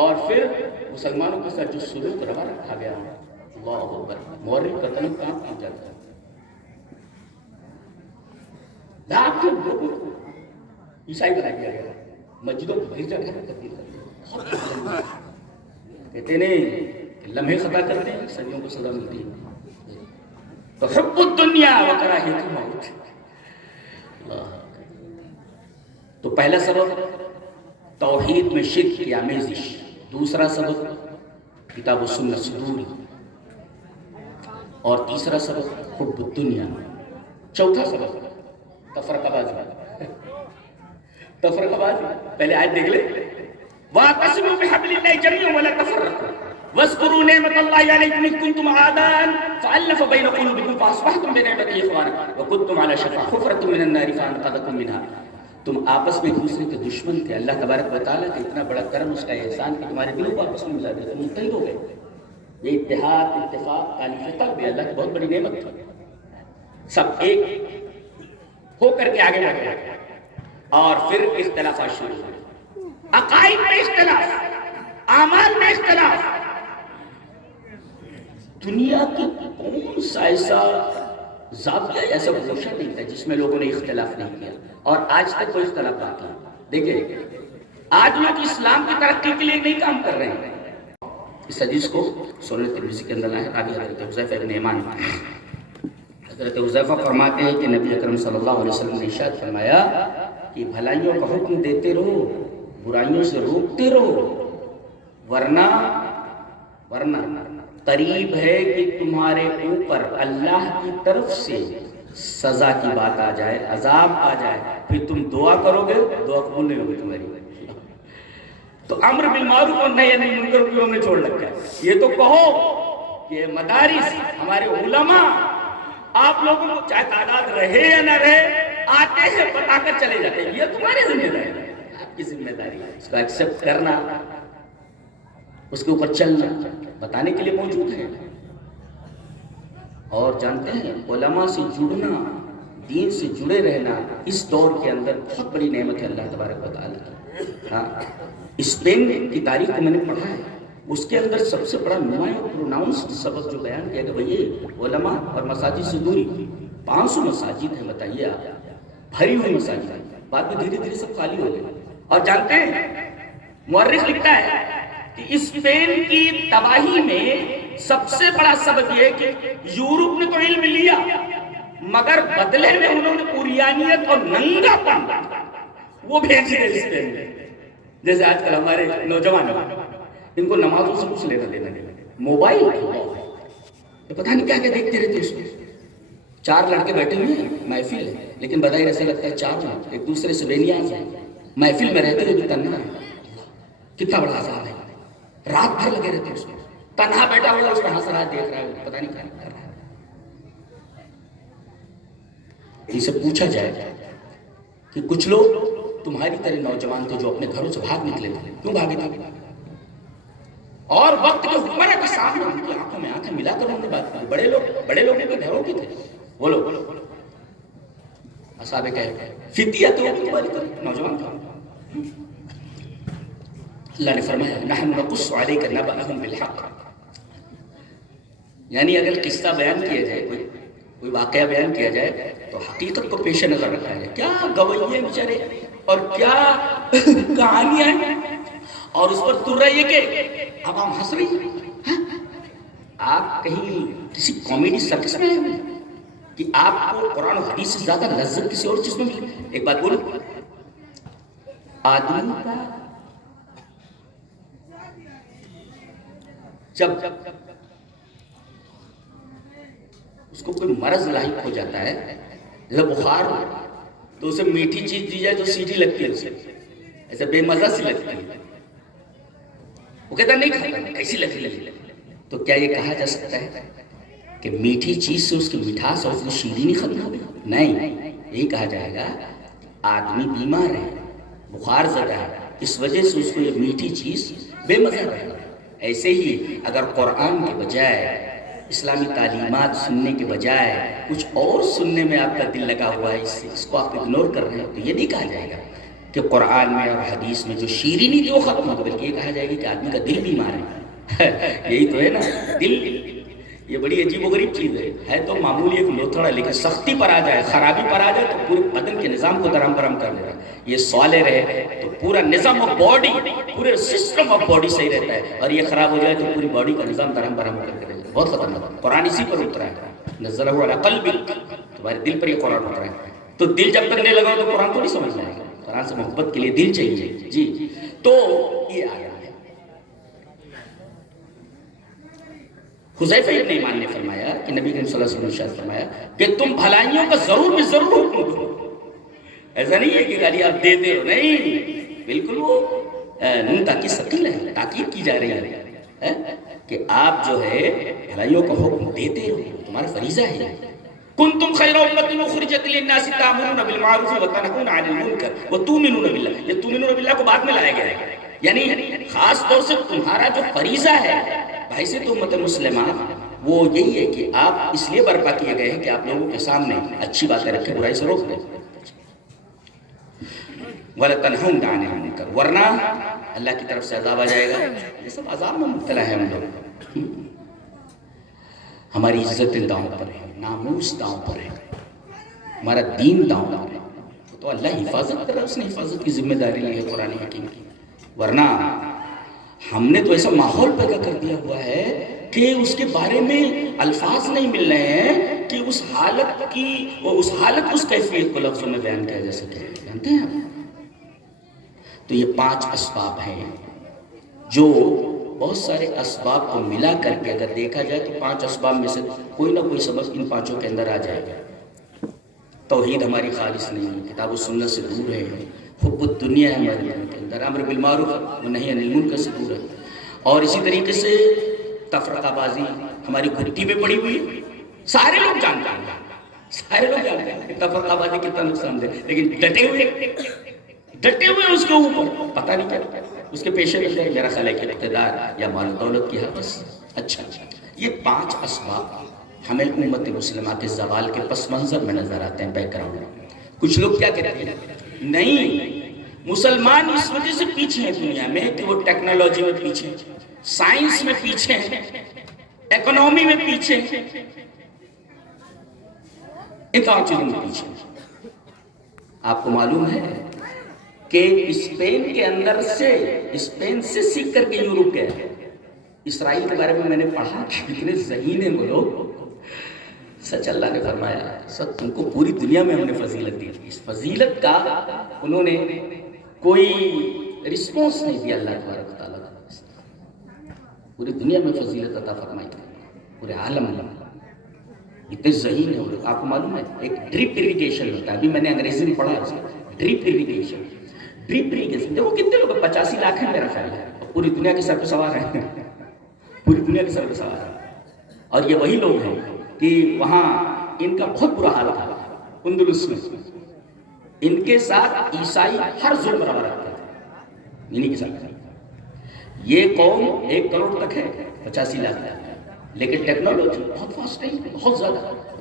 اور پھر مسلمانوں کے ساتھ جو سلوک روا رکھا گیا، اللہ اکبر، مورخ کا قلم کہاں پہنچ جاتا ہے. آپ کے لوگوں کو عیسائی بنا دیا گیا، مسجدوں کو گرجا گھر میں تبدیل کر دیا. کہتے نہیں لمحے خطا کرتے ہیں صدیوں کو سزا ملتی ہے. تو حب الدنیا وکراہیت الموت. تو پہلا سبب توحید میں شرک کی آمیزش، دوسرا سبب کتاب و سنت سے دوری، اور تیسرا سبب حب الدنیا، چوتھا سبب تفرقہ بازی. تفرقہ بازی پہلے آیت دیکھ لیں. وَاعْتَصِمُوا بِحَبْلِ اللَّهِ جَمِيعًا وَلَا تَفَرَّقُوا وَاذْكُرُوا نِعْمَةَ اللَّهِ عَلَيْكُمْ إِذْ كُنْتُمْ أَعْدَاءً فَأَلَّفَ بَيْنَ قُلُوبِكُمْ فَأَصْبَحْتُمْ بِنِعْمَتِهِ إِخْوَانًا وَكُنْتُمْ عَلَى شَفَا حُفْرَةٍ مِّنَ النَّارِ فَأَنقَذَكُم مِّنْهَا. تم آپس میں ایک دوسرے کے دشمن تھے، اللہ تبارک و تعالیٰ کا اتنا بڑا کرم، اس کا احسان کہ تمہارے دلوں کو آپس میں ملا دیا، تم متحد ہو گئے. یہ اتحاد، اتفاق، تالیف بھی اللہ کی بہت بڑی نعمت تھی. سب ایک ہو کر کے آگے بڑھ گئے. اور پھر اختلافات شروع ہوئے، عقائد میں اختلاف، اعمال میں اختلاف. دنیا کی کون سا ایسا زاویہ ایسا گوشہ نہیں تھا جس میں لوگوں نے اختلاف نہیں کیا، اور آج تک کوئی اختلاف باقی ہے. دیکھیں آج لوگ اسلام کی ترقی کے لیے نہیں کام کر رہے ہیں. اس حدیث کو سنن ترمذی کے اندر ہے، راوی حضرت حذیفہ بن یمان. حضرت حذیفہ فرماتے ہیں کہ نبی اکرم صلی اللہ علیہ وسلم نے ارشاد فرمایا کہ بھلائیوں کا حکم دیتے رہو، برائیوں سے روکتے رہو، ورنہ قریب ہے کہ تمہارے اوپر اللہ کی طرف سے سزا کی بات آ جائے، عذاب آ جائے، پھر تم دعا کرو گے، دعا قبول نہیں ہوگی تمہاری. تو امر بالمعروف اور نہی عن المنکر کو ہم نے چھوڑ رکھا ہے. یہ تو کہو کہ مدارس، ہمارے علماء، آپ لوگوں کو چاہے تعداد رہے یا نہ رہے، آتے ہیں بتا کر چلے جاتے ہیں. یہ تمہاری ذمہ داری ہے، آپ کی ذمہ داری ہے. اس کو ایکسپٹ کرنا، اس کے اوپر چلنا بتانے کے لیے موجود ہے. اور جانتے ہیں علماء سے جڑنا، دین سے جڑے رہنا اس دور کے اندر بہت بڑی نعمت ہے اللہ تبارک و تعالیٰ کی. ہاں، اسپین کی تاریخ کو میں نے پڑھا ہے، اس کے اندر سب سے بڑا نمایاں پروناؤنسڈ سبق جو بیان کیا گیا یہ علماء اور مساجد سے دوری. 500 مساجد ہیں، بتائیے آپ، بھری ہوئی مساجد ہیں. بعد میں دھیرے دھیرے سب خالی ہو گئے. اور جانتے ہیں مورخ لکھتا ہے کہ اسپین کی تباہی میں سب سے بڑا سبب یہ ہے کہ یورپ نے تو علم لیا مگر بدلے میں انہوں نے اوریانیت اور ننگا پن وہ بھیج دیا اسپین میں. جیسے آج کل ہمارے نوجوان ان کو نمازوں سے کچھ لینا دینا نہیں، موبائل پتہ نہیں کیا کیا دیکھتے رہتے. اس میں 4 لڑکے بیٹھے ہوئے ہیں، محفل ہے، لیکن بظاہر ایسا لگتا ہے 4 لوگ ایک دوسرے سے بے نیاز ہیں، محفل میں رہتے ہوئے بھی تنہا ہے. کتنا بڑا عذاب ہے. رات بھر لگے رہتے اس میں، تنہا بیٹھا ہوا اس میں ہنس رہا ہے، دیکھ رہا ہے، پتہ نہیں کیا کر رہا ہے. ان سے پوچھا جائے کہ کچھ لوگ تمہاری طرح نوجوان تھے جو اپنے گھروں سے بھاگ نکلے تھے، کیوں بھاگے تھے؟ اور وقت کے حکمراں کے سامنے ان کی آنکھوں میں آنکھیں ملا کر انہوں نے بات کی. بڑے لوگوں کے گھروں کے تھے وہ لوگ، اصحاب کہف فتیۃ نوجوان تھا. اللہ نے فرمایا نحن نقص علیک نبأہم بالحق، یعنی اگر قصہ بیان کیا جائے، کوئی واقعہ بیان کیا جائے تو حقیقت کو پیش نظر رکھا جائے. کیا گویے بیچارے اور کیا کہانیاں ہیں، اور اس پر تر رہی ہے کہ اب ہم ہنس رہی ہیں. آپ کہیں کسی کامیڈی سرکس میں ہیں کہ آپ کو قرآن و حدیث سے زیادہ لذت کسی اور چیز میں ملے؟ ایک بات بولو، آدمی کا جب اس کو کوئی مرض لاحق ہو جاتا ہے، جیسے بخار ہو، تو اسے میٹھی چیز دی جائے تو سیدھی لگتی ہے، اسے ایسے بے مزہ سی لگتی ہے، وہ کہتا نہیں کھاتا، کیسی لگتی ہے. تو کیا یہ کہا جا سکتا ہے کہ میٹھی چیز سے اس کی مٹھاس اور اس کی شیرینی ختم ہو گئی؟ نہیں، یہی کہا جائے گا آدمی بیمار ہے، بخار زدہ ہے، اس وجہ سے اس کو یہ میٹھی چیز بے مزہ رہے. ایسے ہی اگر قرآن کے بجائے، اسلامی تعلیمات سننے کے بجائے کچھ اور سننے میں آپ کا دل لگا ہوا ہے، اس کو آپ اگنور کر رہے ہیں، تو یہ نہیں کہا جائے گا کہ قرآن میں اور حدیث میں جو شیرینی تھی وہ ختم ہو گئی، بلکہ یہ کہا جائے گا کہ آدمی کا دل بیمار ہے. یہی تو ہے نا دل. یہ بڑی عجیب و غریب چیز ہے تو معمولی ایک لوتھڑا، لیکن سختی پر آ جائے، خرابی پر آ جائے تو پورے بدن کے نظام کو درہم برہم کر دیتا ہے. یہ صالح رہے تو پورا نظام آف باڈی، پورے سسٹم آف باڈی صحیح رہتا ہے، اور یہ خراب ہو جائے تو پوری باڈی کا نظام درہم برہم کر دیتا ہے. بہت خطرناک. قرآن اسی پر اترا ہے، نزلہ علی قلبک، تمہارے دل پر یہ قرآن اترا ہے. تو دل جب تک نہیں لگا تو قرآن تو نہیں سمجھ میں آئے گا. قرآن سے محبت کے لیے دل چاہیے. جی تو یہ آیا ہے. حذیفہ ابن ایمان نے فرمایا کہ نبی کریم صلی اللہ علیہ وسلم نے ارشاد فرمایا کہ تم بھلائیوں کا ضرور بھی ضرور حکم دو. ایسا نہیں ہے کہ گالی آپ دیتے ہو، نہیں، بالکل وہ نون تاکید ثقیل ہے، تاکید کی جا رہی ہے کہ آپ جو ہے بھلائیوں کا حکم دیتے ہو، تمہارا فریضہ ہے. کنتم خیر امۃ اخرجت للناس تأمرون بالمعروف وتنهون عن المنکر وتؤمنون باللہ. یہ تؤمنون باللہ کو بعد میں لایا گیا ہے، یعنی خاص طور سے تمہارا جو فریضہ ہے بحیثیت امت مسلمہ وہ یہی ہے کہ آپ اس لیے برپا کیے گئے ہیں کہ آپ لوگوں کے سامنے اچھی باتیں رکھیں، برائی سے روک دیں. وَلَتَنْهُونَ عَنِ الْمُنكَرِ، ورنہ اللہ کی طرف سے عذاب آ جائے گا. یہ سب عذاب میں مبتلا ہے ہم لوگ. ہماری عزت داؤں پر ہے، ناموس داؤں پر ہے، ہمارا دین داؤں پر ہے. تو اللہ حفاظت کر رہا ہے، اس نے حفاظت کی ذمہ داری لی ہے قرآن حکیم کی. ورنہ ہم نے تو ایسا ماحول پیدا کر دیا ہوا ہے کہ اس کے بارے میں الفاظ نہیں مل رہے ہیں کہ اس حالت کی، اس حالت، اس کیفیت کو لفظوں میں بیان کیا جا سکے. جانتے ہیں آپ؟ تو یہ 5 اسباب ہیں جو بہت سارے اسباب کو ملا کر کے اگر دیکھا جائے تو 5 اسباب میں سے کوئی نہ کوئی سبب ان 5 کے اندر آ جائے گا. توحید ہماری خالص نہیں ہے، کتاب و سنت سے دور ہے، حب الدنیا ہے ہمارے دل کے اندر، امر بالمعروف و نہی عن المنکر سے دور ہے، اور اسی طریقے سے تفرقہ بازی ہماری گھٹی میں پڑی ہوئی ہے. سارے لوگ جانتے ہیں، سارے لوگ جانتے ہیں کہ تفرقہ بازی کتنا نقصان دہ، لیکن ڈٹے ہوئے اس کے اوپر، پتہ نہیں کیا اس کے پیشے میں میرا خیال ہے کہ اقتدار یا مال و دولت کی حوث. اچھا، یہ 5 اسباب ہمیں امت مسلمہ کے زوال کے پس منظر میں نظر آتے ہیں، بیک گراؤنڈ میں. کچھ لوگ کیا کہتے ہیں، نہیں، مسلمان اس وجہ سے پیچھے ہیں دنیا میں کہ وہ ٹیکنالوجی میں پیچھے ہیں، سائنس میں پیچھے ہیں، اکنومی میں پیچھے ہیں، ان تمام چیزوں میں پیچھے ہیں. آپ کو معلوم ہے کہ اسپین کے اندر سے، اسپین سے سیکھ کر کے یورپ گئے. اسرائیل کے بارے میں نے پڑھا کہ اتنے ذہین ہیں وہ لوگ. سچ اللہ نے فرمایا سب تم کو پوری دنیا میں ہم نے فضیلت دی. اس فضیلت کا انہوں نے کوئی رسپونس نہیں دیا. اللہ تبارک و تعالیٰ پوری دنیا میں فضیلت عطا فرمائی، پورے عالم میں اتنے ذہین ہیں وہ لوگ. آپ کو معلوم ہے ایک ڈرپ اریگیشن ہوتا ہے، ابھی میں نے انگریزی میں پڑھا ہے ڈرپ اریگیشن. ڈرپ اریگیشن دیکھو کتنے لوگ، 85 لاکھ ہیں میرا خیال ہے، پوری دنیا کے سر پہ سوار ہیں، پوری دنیا کے سر پہ سوار ہیں. اور یہ وہی لوگ ہیں کہ وہاں ان کا بہت برا حال تھا اندلس میں. ان کے ساتھ عیسائی ہر ظلم برابر رکھتے تھے انہی کے ساتھ. یہ قوم 1 کروڑ تک ہے، 85 لاکھ ہے، لیکن ٹیکنالوجی بہت فاسٹ ہے، بہت زیادہ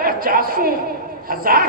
50,000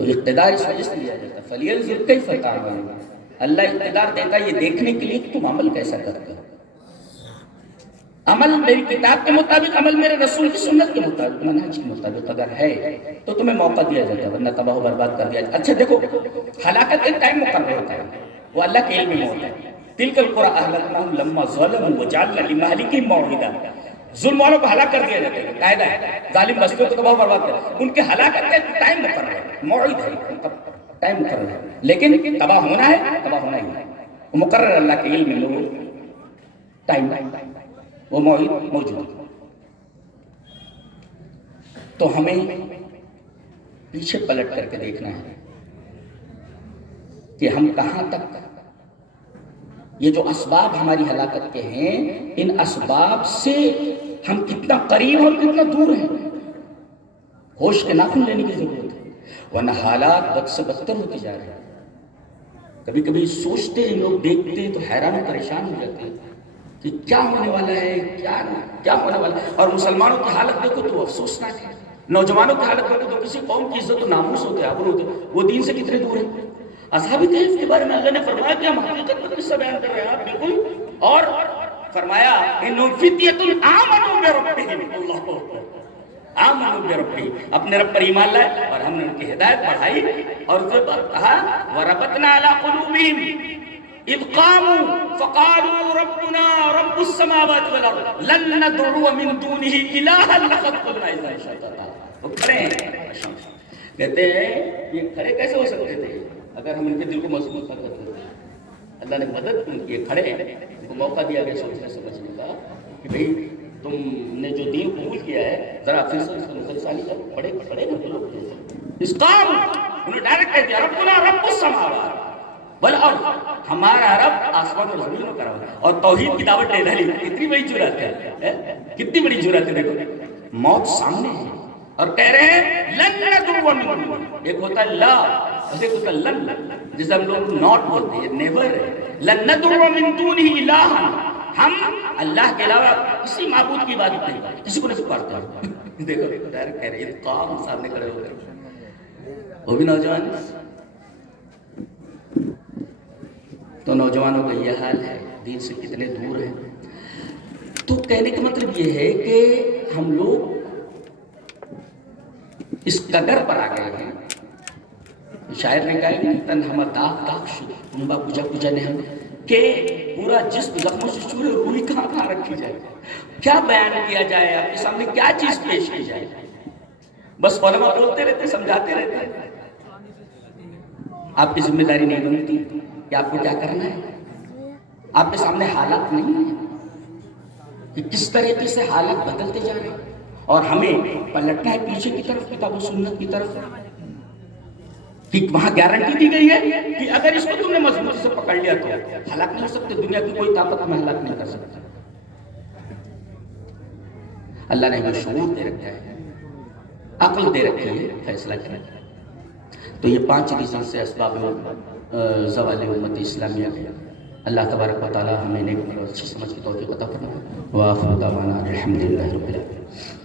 تو اقتدار اس وجہ سے دیا جاتا ہے فَلْيَنْظُرْ كَيْفَ تَعْمَلُونَ، اللہ اقتدار دیتا ہے یہ دیکھنے کے لیے کہ تم عمل کیسا کرتے ہو. عمل میری کتاب کے مطابق، عمل میرے رسول کی سنت کے مطابق، منہج کے مطابق اگر ہے تو تمہیں موقع دیا جاتا ہے، ورنہ تباہ و برباد کر دیا جاتا ہے. اچھا دیکھو، ہلاکت ایک ٹائم مقرر ہوتا ہے، وہ اللہ کے علم میں ہوتا ہے. تِلْكَ الْقُرَىٰ أَهْلَكْنَاهُمْ لَمَّا ظَلَمُوا وَجَعَلْنَا لِمَهْلِكِهِمْ مَوْعِدًا. ظلم والوں کو ہلاک کر دیا جاتا ہے، قاعدہ ہے. ظالم بستیوں کو تباہ و برباد کر، ان کے ہلاکت کا ایک ٹائم مقرر ہے، موعد ہے، ٹائم مقرر ہے. لیکن تباہ ہونا ہے، تباہ ہونا ہی ہے. وہ مقرر اللہ کے علم میں، وہ ٹائم، وہ موعد موجود ہے. تو ہمیں پیچھے پلٹ کر کے دیکھنا ہے کہ ہم کہاں تک، یہ جو اسباب ہماری ہلاکت کے ہیں، ان اسباب سے ہم کتنا قریب اور کتنا دور ہیں. ہوش کے ناخن لینے کی ضرورت ہے، ورنہ حالات بد سے بدتر ہوتے جا رہے ہیں. کبھی کبھی سوچتے ہیں لوگ، دیکھتے ہیں تو حیران و پریشان ہو جاتے ہیں کہ کیا ہونے والا ہے، کیا ہونے والا ہے. اور مسلمانوں کی حالت دیکھو تو افسوسناک ہے. نوجوانوں کی حالت دیکھو تو کسی قوم کی عزت و ناموس ہوتے ہیں، ابرو ہوتے، وہ دین سے کتنے دور ہیں. اصحاب کہف کے بارے میں اللہ نے فرمایا کہ ہم حقیقت پر قصہ بیان کر رہے ہیں بالکل، اور فرمایا انہم فتیۃ آمنوا بربہم، اللہ اکبر، آمنوا بربہم، اپنے رب پر ایمان لائے اور ہم نے ان کی ہدایت بڑھائی. اور اس کے بعد کہا وربطنا علی قلوبہم اذ قاموا فقالوا ربنا رب السماوات والارض لن ندعو من دونہ الہا لقد قلنا اذا شططا. وہ کھڑے ہیں، کہتے ہیں یہ کھڑے کیسے ہو سکتے تھے اگر ہم ان کے دل کو مضبوط نہ کرتے. اللہ نے مدد ان کی، کھڑے ہیں، ان کو موقع دیا گیا سوچنے سمجھنے کا کہ بھئی تم نے جو دین قبول کیا ہے ذرا پھر سے اس کو نظر ثانی کرو. پڑھے نا لوگ اس قام، انہوں نے ڈائریکٹ کہہ دیا ربنا رب السماوات والارض، ہمارا رب آسمان اور زمینوں کا رب. اور توحید کی دعوت دے رہی، کتنی بڑی جرأت ہے، کتنی بڑی جرأت ہے. دیکھو موت سامنے ہے اور کہہ رہے ہیں لن ندعو من دونہ، ایک ہوتا ہے لا، ایک ہوتا ہے لن، جسے ہم لوگ ناٹ بولتے ہیں، نیور ہے. لن ندعو من دونہ الہا، ہم اللہ کے علاوہ کسی معبود کی عبادت نہیں کرتے، کسی کو نہیں پکارتے ہیں. دیکھو ڈائریکٹ کہہ رہے ہیں، قام سامنے کھڑے ہو گئے. وہ بھی نوجوان، تو نوجوانوں کا یہ حال ہے، دین سے کتنے دور ہیں. تو کہنے کا مطلب یہ ہے کہ ہم لوگ اس قدر پر آ گئے ہیں. شاعر نے کہا کہ تن ہمیں داغ داغ شد انبا پوجا پوجا نے ہم، کہ پورا جسم زخموں سے چورے، روئی کہاں کہاں رکھی جائے، کیا بیان کیا جائے، آپ کے سامنے کیا چیز پیش کی جائے. بس علماء بولتے رہتے، سمجھاتے رہتے. آپ کی ذمہ داری نہیں بنتی کہ آپ کو کیا کرنا ہے. آپ کے سامنے حالات نہیں ہیں کہ کس طریقے سے حالات بدلتے جا رہے ہیں، اور ہمیں پلٹنا ہے پیچھے کی طرف، کتاب و سنت کی طرف. کہ وہاں گارنٹی دی گئی ہے کہ اگر اس کو تم نے مضبوطی سے پکڑ لیا تو ہلاک نہیں ہو سکتے، دنیا کی کوئی طاقت ہمیں ہلاک نہیں کر سکتی. اللہ نے ہمیں شعور دے رکھا ہے، عقل دے رکھی ہے فیصلہ کرنے. تو یہ 5 ریزن سے اسباب زوال امت اسلامیہ ہے. اللہ تبارک و تعالی ہمیں نیک اور اچھی سمجھ کی توفیق عطا فرمائے. وآخر دعوانا الحمدللہ رب العالمین.